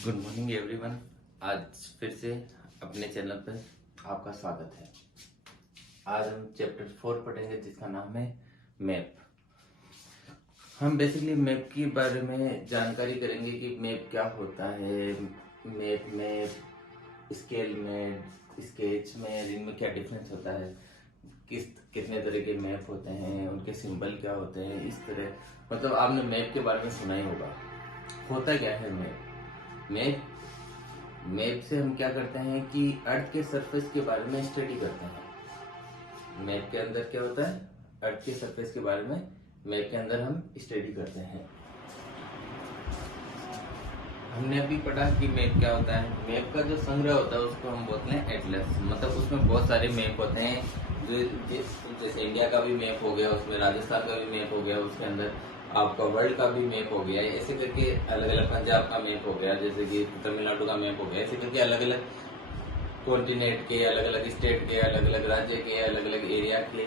Good morning everyone. आज फिर से अपने चैनल पर आपका स्वागत है। आज हम चैप्टर 4 पढ़ेंगे जिसका नाम है मैप। हम बेसिकली मैप के बारे में जानकारी करेंगे कि मैप क्या होता है, मैप में स्केल में, स्केच में, इनमें क्या डिफरेंस होता है, कितने तरह के मैप होते हैं, उनके सिंबल क्या होते हैं। इस तरह मतलब आपने मैप के बारे में सुना ही होगा। होता क्या है मैप मैप से हम क्या करते हैं कि अर्थ के सरफेस के बारे में स्टडी करते हैं। मैप के अंदर क्या होता है, अर्थ के सरफेस के बारे में मैप के अंदर हम स्टडी करते हैं। हमने अभी पढ़ा कि मैप क्या होता है। मैप का जो संग्रह होता है उसको हम बोलते हैं एटलस। मतलब उसमें बहुत सारे मैप होते हैं, जो जैसे इंडिया का भी मैप हो गया, उसमें राजस्थान का भी मैप हो गया, उसके अंदर आपका वर्ल्ड का भी मैप हो गया, ऐसे करके अलग अलग, पंजाब का मैप हो गया, जैसे कि तमिलनाडु का मैप हो गया, ऐसे करके अलग अलग कॉन्टिनेंट के, अलग अलग स्टेट के, अलग अलग राज्य के, अलग अलग एरिया के,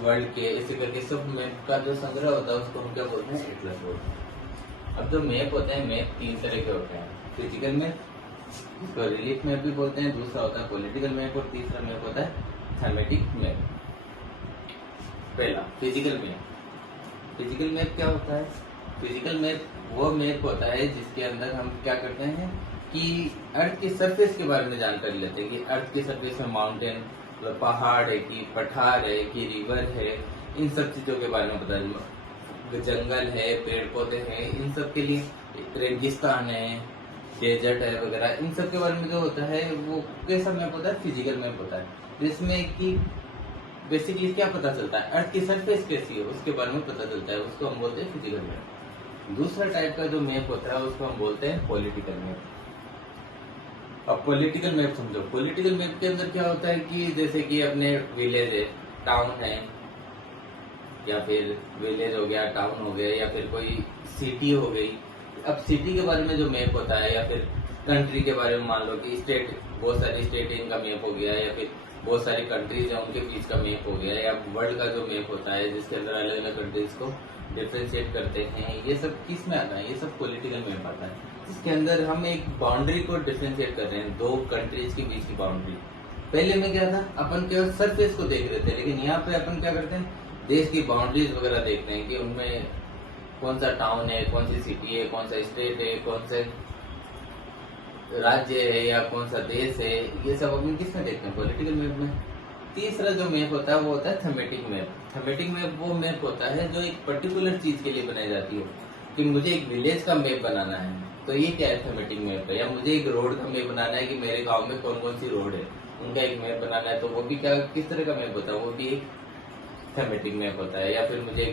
वर्ल्ड के, ऐसे करके सब मैप का जो संग्रह होता है उसको हम क्या बोलते हैं, एटलस बोलते हैं। अब जो मैप होते हैं, मैप 3 तरह के होते हैं। फिजिकल मैप, इसको रिलीफ मैप भी बोलते हैं, दूसरा होता है पॉलिटिकल मैप, और तीसरा मैप होता है थीमेटिक मैप। पहला फिजिकल मैप। फिजिकल मैप क्या होता है? फिजिकल मैप वो मैप होता है जिसके अंदर हम क्या करते हैं कि अर्थ के सरफेस के बारे में जानकारी लेते हैं कि अर्थ के सरफेस में माउंटेन, मतलब पहाड़ है कि पठार है कि रिवर है, इन सब चीजों के बारे में पता है। जंगल है, पेड़ पौधे हैं, इन सब के लिए, रेगिस्तान है, डेजर्ट है वगैरह, इन सब के बारे में जो होता है वो कैसा मैप होता है, फिजिकल मैप होता है, जिसमें कि बेसिकली क्या पता चलता है, अर्थ की सरफेस कैसी है उसके बारे में पता चलता है, उसको हम बोलते हैं फिजिकल मैप। दूसरा टाइप का जो मैप होता है उसको हम बोलते हैं पॉलिटिकल मैप। अब पॉलिटिकल मैप समझो। पॉलिटिकल मैप के अंदर क्या होता है कि जैसे कि अपने विलेज है, टाउन है, या फिर विलेज हो गया, टाउन हो गया, या फिर कोई सिटी हो गई। अब सिटी के बारे में जो मैप होता है, या फिर कंट्री के बारे में मान लो कि स्टेट, बहुत सारी स्टेट इनका मैप हो गया, या फिर बहुत सारी कंट्रीज है उनके बीच का मैप हो गया, या वर्ल्ड का जो मैप होता है जिसके अंदर अलग अलग कंट्रीज को डिफ्रेंशिएट करते हैं, ये सब किस में आता है, ये सब पॉलिटिकल मैप आता है, जिसके अंदर हम एक बाउंड्री को डिफ्रेंशिएट कर रहे हैं, दो कंट्रीज के बीच की बाउंड्री। पहले में क्या था, अपन केवल सरफेस को देख रहे थे, लेकिन यहाँ पे अपन क्या करते हैं, देश की बाउंड्रीज वगैरह देखते हैं कि उनमें कौन सा टाउन है, कौन सी सिटी है, कौन सा स्टेट है, कौन से राज्य है, या कौन सा देश है, ये सब अपन किस में देखते हैं, पॉलिटिकल मैप में। तीसरा जो मैप होता है वो होता है थीमेटिक मैप। थीमेटिक मैप वो मैप होता है जो एक पर्टिकुलर चीज के लिए बनाई जाती है, कि मुझे एक विलेज का मैप बनाना है, तो ये क्या है, थीमेटिक मैप है। या मुझे एक रोड का मैप बनाना है कि मेरे गाँव में कौन कौन सी रोड है, उनका एक मैप बनाना है, तो वो भी क्या, किस तरह का मैप होता है, वो भी एक थीमेटिक मैप होता है। या फिर मुझे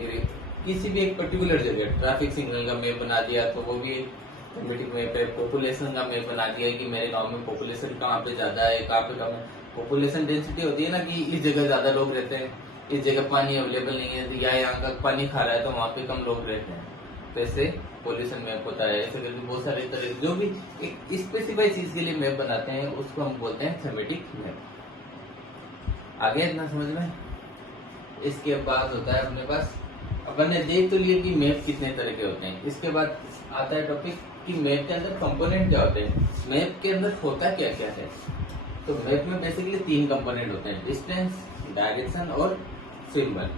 किसी भी एक पर्टिकुलर जगह ट्रैफिक सिग्नल का मैप बना दिया, तो वो भी थीमेटिक मैप है। पॉपुलेशन का मैप बना दिया कि मेरे गांव में पॉपुलेशन कहाँ पे ज्यादा है, कहाँ पे कम है। पॉपुलेशन डेंसिटी होती है ना, कि इस जगह ज्यादा लोग रहते हैं, इस जगह पानी अवेलेबल नहीं है, या यहाँ का पानी खा रहा है तो वहाँ पे कम लोग रहते हैं, तो ऐसे पॉल्यूशन मैप होता है। ऐसे करके बहुत सारे तरह जो भी एक स्पेसिफाई चीज के लिए मैप बनाते हैं उसको हम बोलते हैं थीमेटिक मैप। आगे इतना समझ में। इसके बाद होता है अपने पास, अपन ने देख तो लिया कि मैप कितने तरह के होते हैं। इसके बाद आता है टॉपिक कि मैप के अंदर कंपोनेंट क्या होते हैं, मैप के अंदर होता क्या क्या है। तो मैप में बेसिकली 3 कंपोनेंट होते हैं, डिस्टेंस, डायरेक्शन और सिंबल।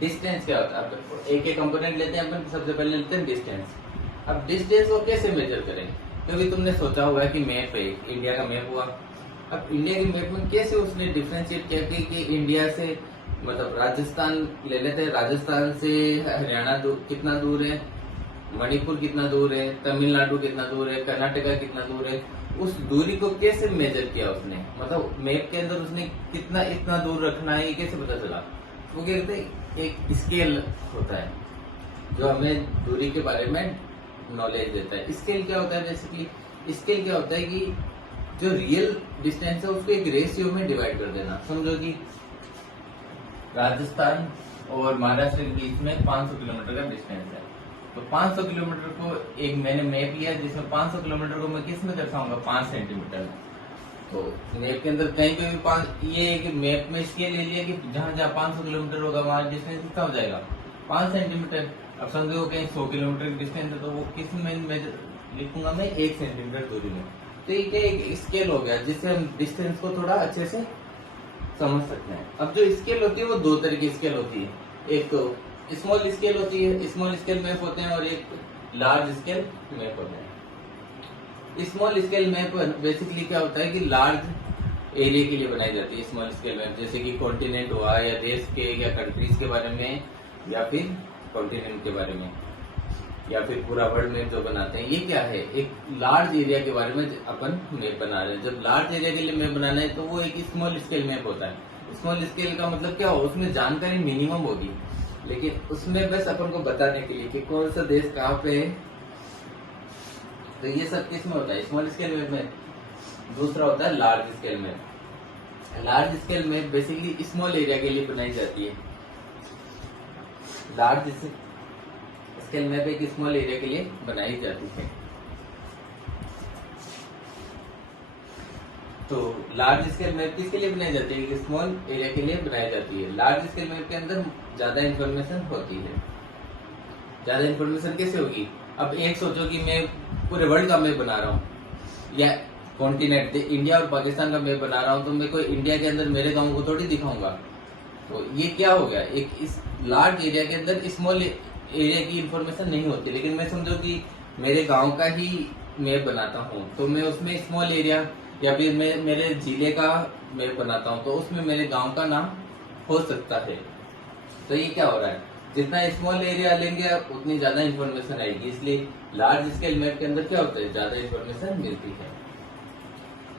डिस्टेंस क्या होता है, एक एक कंपोनेंट लेते हैं अपन। सबसे पहले लेते हैं डिस्टेंस। अब डिस्टेंस को कैसे मेजर करें, क्योंकि तुमने सोचा होगा कि मैप है, इंडिया का मैप हुआ। अब इंडिया के मैप में कैसे उसने डिफ्रेंशिएट किया कि इंडिया से, मतलब राजस्थान ले लेते हैं, राजस्थान से हरियाणा कितना दूर है, मणिपुर कितना दूर है, तमिलनाडु कितना दूर है, कर्नाटका कितना दूर है, उस दूरी को कैसे मेजर किया उसने, मतलब मैप के अंदर उसने कितना इतना दूर रखना है, ये कैसे पता चला। वो क्या कहते हैं, एक स्केल होता है जो हमें दूरी के बारे में नॉलेज देता है। स्केल क्या होता है, बेसिकली स्केल क्या होता है कि जो रियल डिस्टेंस है उसको एक रेशियो में डिवाइड कर देना। समझो कि राजस्थान और महाराष्ट्र के बीच में 500 किलोमीटर का डिस्टेंस है, तो 500 किलोमीटर को एक मैंने मैप लिया जिसमें 500 किलोमीटर को मैं किस में दर्शाऊंगा, 5 सेंटीमीटर। तो मैप के अंदर कहीं पे भी 5, ये एक मैप में स्केल ले लिया कि जहां जहां 500 किलोमीटर होगा वहां डिस्टेंस कितना हो जाएगा, 5 सेंटीमीटर। अब समझो कहीं 100 किलोमीटर की डिस्टेंस है, तो वो किस में मेजर लिखूंगा मैं 1 सेंटीमीटर दूरी में। तो ये क्या एक स्केल हो गया जिससे हम डिस्टेंस को थोड़ा अच्छे से समझ सकते हैं। अब जो स्केल होती है वो 2 तरह की स्केल होती है, एक तो स्मॉल स्केल होती है, स्मॉल स्केल मैप होते हैं, और एक लार्ज स्केल मैप होते हैं। स्मॉल स्केल मैप बेसिकली क्या होता है कि लार्ज एरिया के लिए बनाई जाती है स्मॉल स्केल मैप, जैसे कि कॉन्टिनेंट हुआ या देश के या कंट्रीज के बारे में, या फिर कॉन्टिनेंट के बारे में, या फिर पूरा वर्ल्ड मैप जो बनाते हैं। ये क्या है, एक लार्ज एरिया के बारे में अपन मैप बना रहे हैं। जब लार्ज एरिया के लिए मैप बनाना है तो वो एक स्मॉल स्केल मैप होता है। स्मॉल स्केल का मतलब क्या हो, उसमें जानकारी मिनिमम होगी, लेकिन उसमें बस अपन को बताने के लिए कि कौन सा देश कहाँ पे है। तो ये सब किस में होता है, स्मॉल स्केल मैप में। दूसरा होता है large scale map. Large scale map basically small area के लिए बनाई जाती है। लार्ज स्केल मैप एक स्मॉल एरिया के लिए बनाई जाती है। तो लार्ज स्केल मैप किसके लिए बनाई जाती है, स्मॉल एरिया के लिए बनाई जाती है। लार्ज स्केल मैप के अंदर ज्यादा इंफॉर्मेशन होती है। ज्यादा इंफॉर्मेशन कैसे होगी, अब एक सोचो कि मैं पूरे वर्ल्ड का मैप बना रहा हूँ, या कॉन्टिनेंट इंडिया और पाकिस्तान का मैप बना रहा हूँ, तो मैं कोई इंडिया के अंदर मेरे गांव को थोड़ी दिखाऊंगा। तो ये क्या हो गया, एक इस लार्ज एरिया के अंदर स्मॉल एरिया की इंफॉर्मेशन नहीं होती। लेकिन मैं समझो कि मेरे गांव का ही मैप बनाता हूँ, तो मैं उसमें स्मॉल एरिया, या फिर मैं मेरे जिले का मैप बनाता हूँ, तो उसमें मेरे गांव का नाम हो सकता है। तो ये क्या हो रहा है, जितना स्मॉल एरिया लेंगे उतनी ज्यादा इंफॉर्मेशन आएगी, इसलिए लार्ज स्केल मैप के अंदर क्या होता है, ज्यादा इंफॉर्मेशन मिलती है।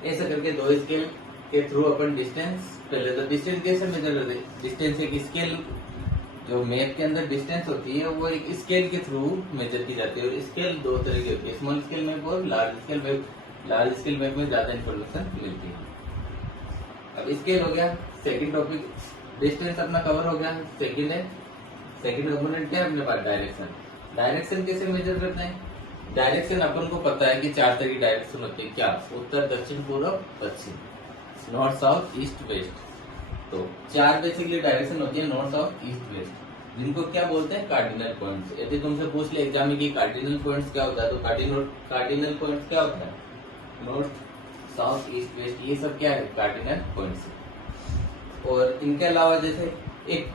ऐसा करके 2 स्केल के थ्रू अपन डिस्टेंस, पहले तो डिस्टेंस कैसे मेजर करते हैं, डिस्टेंस एक स्केल, जो मैप के अंदर डिस्टेंस होती है वो एक स्केल के थ्रू मेजर की जाती है। और स्केल 2 तरह की होती है, स्मॉल स्केल मैप और large scale map. Large scale map में ज्यादा इंफॉर्मेशन मिलती है। अब स्केल हो गया, सेकंड टॉपिक डिस्टेंस अपना कवर हो गया। सेकंड है, सेकंड कंपोनेंट क्या है अपने पास, डायरेक्शन। डायरेक्शन कैसे मेजर करते हैं, डायरेक्शन अपन को पता है कि 4 तरह की डायरेक्शन होती है, क्या, उत्तर, दक्षिण, पूर्व, पश्चिम, नॉर्थ, साउथ, ईस्ट, वेस्ट। तो 4 बेसिकली डायरेक्शन होती है, नॉर्थ, साउथ, ईस्ट, वेस्ट, जिनको क्या बोलते हैं, कार्डिनल पॉइंट्स। यदि तुमसे पूछ ले एग्जाम में कि कार्डिनल पॉइंट्स क्या होता है, तो कार्डिनल पॉइंट्स क्या होता है, नॉर्थ, साउथ, ईस्ट, वेस्ट, ये सब क्या है, कार्डिनल पॉइंट्स। और इनके अलावा जैसे एक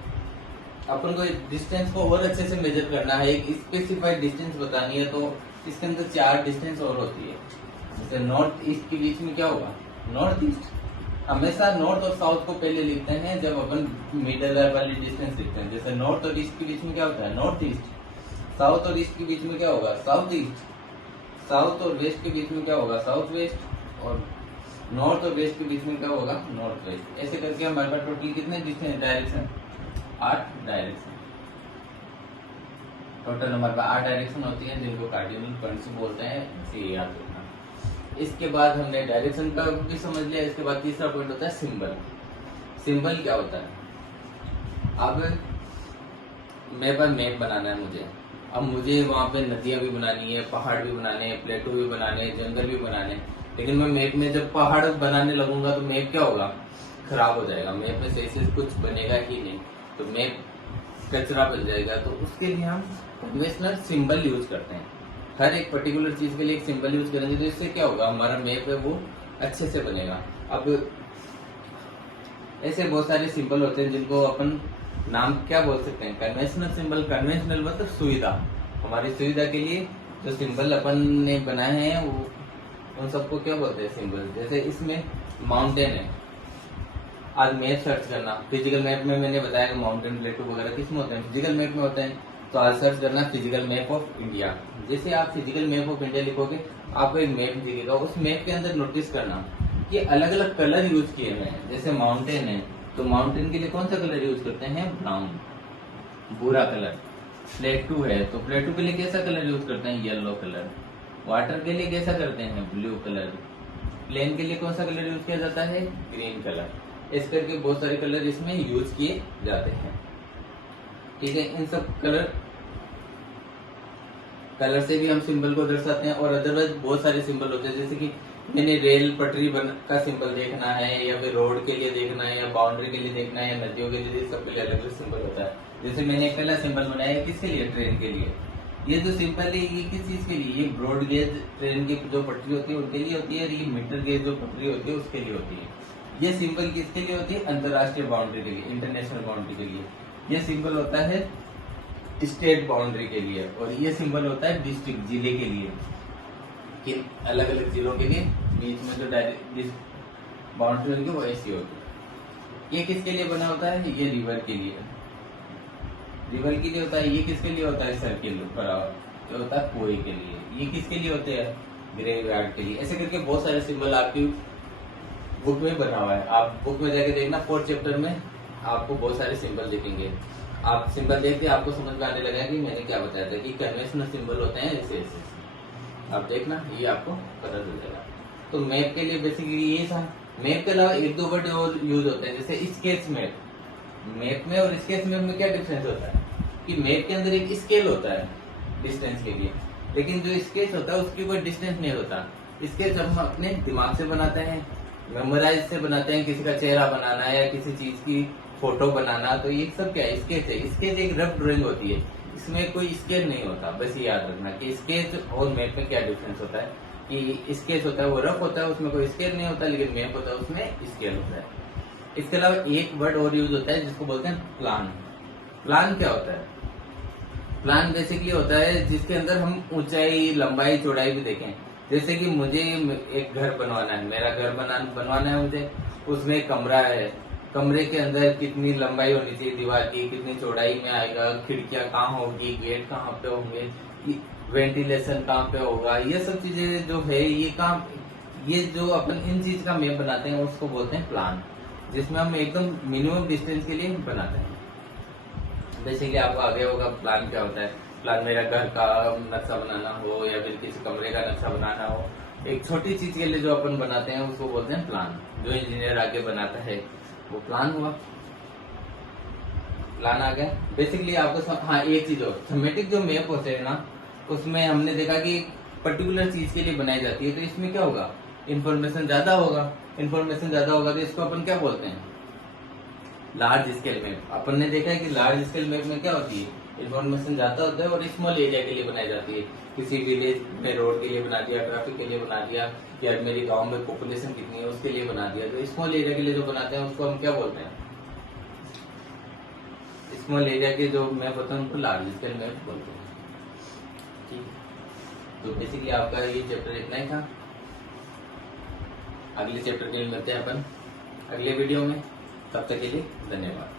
अपन को डिस्टेंस को और अच्छे से मेजर करना है, एक स्पेसिफाइड डिस्टेंस बतानी है, तो इसके अंदर 4 डिस्टेंस और होती है। जैसे नॉर्थ ईस्ट के बीच में क्या होगा, नॉर्थ ईस्ट। हमेशा नॉर्थ और साउथ को पहले लिखते हैं जब अपन मिडल वाली डिस्टेंस लिखते हैं। जैसे नॉर्थ और ईस्ट के बीच में क्या होता है, नॉर्थ ईस्ट। साउथ और ईस्ट के बीच में क्या होगा, साउथ ईस्ट। साउथ और वेस्ट के बीच में क्या होगा, साउथ वेस्ट। और नॉर्थ और वेस्ट के बीच में क्या होगा, नॉर्थ वेस्ट। ऐसे करके हमारे पास टोटल कितने डिस्टेंस, डायरेक्शन, 8 डायरेक्शन। टोटल हमारे पास 8 डायरेक्शन होती है, जिनको कार्डिनल पॉइंट्स बोलते हैं, इसे याद रखना। इसके बाद हमने डायरेक्शन का भी समझ लिया। इसके बाद तीसरा पॉइंट होता है सिंबल। सिंबल क्या होता है, अब मेरे पास मैप बनाना है मुझे, अब मुझे वहां पे नदियां भी बनानी है, पहाड़ भी बनाने हैं, प्लेटो भी बनाने हैं, जंगल भी बनाने हैं। लेकिन मैं मैप में जब पहाड़ बनाने लगूंगा तो मैप क्या होगा, खराब हो जाएगा, मैप में सही से कुछ बनेगा ही नहीं, तो मैप कचरा बन जाएगा। तो उसके लिए हम कन्वेंशनल सिंबल यूज करते हैं। हर एक पर्टिकुलर चीज के लिए एक सिंबल यूज करेंगे, तो इससे क्या होगा, हमारा मैप है वो अच्छे से बनेगा। अब ऐसे बहुत सारे सिंबल होते हैं जिनको अपन नाम क्या बोल सकते हैं, कन्वेंशनल सिंबल। कन्वेंशनल मतलब सुविधा, हमारी सुविधा के लिए जो सिंबल अपन ने बनाए हैं वो उन सबको क्या बोलते हैं, सिंबल। जैसे इसमें माउंटेन है, आज मैप सर्च करना, फिजिकल मैप में मैंने बताया कि माउंटेन, प्लेटो वगैरह किसमें होते हैं, फिजिकल मैप में होते हैं। तो आज सर्च करना फिजिकल मैप ऑफ इंडिया। जैसे आप फिजिकल मैप ऑफ इंडिया लिखोगे आपको एक मैप दिखेगा, उस मैप के अंदर नोटिस करना कि अलग अलग कलर यूज किए हुए हैं। जैसे माउंटेन है तो माउंटेन के लिए कौन सा कलर यूज करते हैं, ब्राउन, भूरा कलर। प्लेटू है तो प्लेटू के लिए कैसा कलर यूज करते हैं, येलो कलर। वाटर के लिए कैसा करते हैं, ब्लू कलर। प्लेन के लिए कौन सा कलर यूज किया जाता है, ग्रीन कलर। इस करके बहुत सारे कलर इसमें यूज किए जाते हैं, ठीक है। इन सब कलर से भी हम सिंबल को दर्शाते हैं। और अदरवाइज बहुत सारे सिंबल होते हैं, जैसे कि मैंने रेल पटरी का सिंबल देखना है, या फिर रोड के लिए देखना है, या बाउंड्री के लिए देखना है, या नदियों के लिए, सबके लिए अलग अलग सिंबल होता है। जैसे मैंने एक पहला सिंबल बनाया है किसके लिए, ट्रेन के लिए, ये जो सिंपल है ये किस चीज के लिए, ये ब्रॉड गेज ट्रेन की जो पटरी होती है उनके लिए होती है, और ये मीटर गेज जो पटरी होती है उसके लिए होती है। ये सिंबल किसके लिए होती है, अंतरराष्ट्रीय बाउंड्री के लिए, इंटरनेशनल बाउंड्री के लिए। ये सिंबल होता है स्टेट बाउंड्री के लिए, और ये सिंबल होता है डिस्ट्रिक्ट, जिले के लिए, कि अलग अलग जिलों के लिए बीच में जो डायरेक्ट बाउंड्री होगी वो ऐसी होती है। ये किसके लिए बना होता है, ये रिवर के लिए, रिवर के लिए होता है। ये किसके लिए होता है, सर्किल जो होता है कुएं के लिए। ये किसके लिए होते हैं, ग्रेवयार्ड के लिए। ऐसे करके बहुत सारे सिंबल आपकी बुक में बना हुआ है। आप बुक में जाके देखना, 4th चैप्टर में आपको बहुत सारे सिंबल दिखेंगे। आप सिंबल देखते आपको समझ में आने लगा कि मैंने क्या बताया था कि कन्वेंशनल सिंबल होते हैं ऐसे ऐसे। आप देखना, ये आपको पता चल जाएगा। तो मैप के लिए बेसिकली ये था। मैप के अलावा 1-2 वर्ड और यूज होते हैं, जैसे स्केच मैप। मैप में और स्केच मैप में क्या डिफरेंस होता है कि मैप के अंदर एक स्केल होता है डिस्टेंस के लिए, लेकिन जो स्केच होता है उसकी कोई डिस्टेंस नहीं होता। स्केच हम अपने दिमाग से बनाते हैं, मेमोराइज से बनाते हैं। किसी का चेहरा बनाना है या किसी चीज की फोटो बनाना, तो ये सब क्या है, स्केच है। स्केच एक रफ ड्राइंग होती है, इसमें कोई स्केल नहीं होता। बस ये याद रखना कि स्केच और मैप में क्या डिफरेंस होता है कि स्केच होता है वो रफ होता है, उसमें कोई स्केल नहीं होता, लेकिन मैप होता है उसमें स्केल होता है। इसके अलावा एक वर्ड और यूज होता है जिसको बोलते हैं प्लान। प्लान क्या होता है, प्लान बेसिकली होता है जिसके अंदर हम ऊंचाई, लंबाई, चौड़ाई भी देखें। जैसे कि मुझे एक घर बनवाना है, मेरा घर बनवाना है मुझे, उसमें एक कमरा है, कमरे के अंदर कितनी लंबाई होनी चाहिए दीवार की, कितनी चौड़ाई में आएगा, खिड़कियां कहाँ होगी, गेट कहाँ पे होंगे, वेंटिलेशन कहाँ पे होगा, ये सब चीजें जो है ये जो अपन इन चीज का मैप बनाते हैं उसको बोलते हैं प्लान, जिसमें हम एकदम मिनिमम डिस्टेंस के लिए बनाते हैं। बेसिकली आपको आगे होगा प्लान क्या होता है। प्लान मेरा घर का नक्शा बनाना हो या फिर किसी कमरे का नक्शा बनाना हो, एक छोटी चीज के लिए जो अपन बनाते हैं उसको बोलते हैं प्लान। जो इंजीनियर आगे बनाता है वो प्लान हुआ, प्लान आ गया। बेसिकली आपको हाँ एक चीज और, थीमेटिक जो मैप होते हैं ना, उसमें हमने देखा कि पर्टिकुलर चीज के लिए बनाई जाती है, तो इसमें क्या होगा, इन्फॉर्मेशन ज्यादा होगा। इन्फॉर्मेशन ज्यादा होगा तो इसको अपन क्या बोलते हैं, लार्ज स्केल मैप। अपन ने देखा है कि लार्ज स्केल मैप में क्या होती है, इन्फॉर्मेशन ज्यादा होता है और स्मॉल एरिया के लिए बनाई जाती है। किसी विलेज में रोड के लिए बना दिया, ट्रैफिक के लिए बना दिया, या मेरे गांव में पॉपुलेशन कितनी है उसके लिए बना दिया। तो स्मॉल एरिया के लिए जो बनाते हैं उसको हम क्या बोलते हैं, स्मॉल एरिया के जो मैप होते हैं उनको लार्ज स्केल मैप बोलते हैं। ठीक है, तो बेसिकली आपका ये चैप्टर इतना ही था। अगले चैप्टर के लिए मिलते हैं अपन अगले वीडियो में, तब तक के लिए धन्यवाद।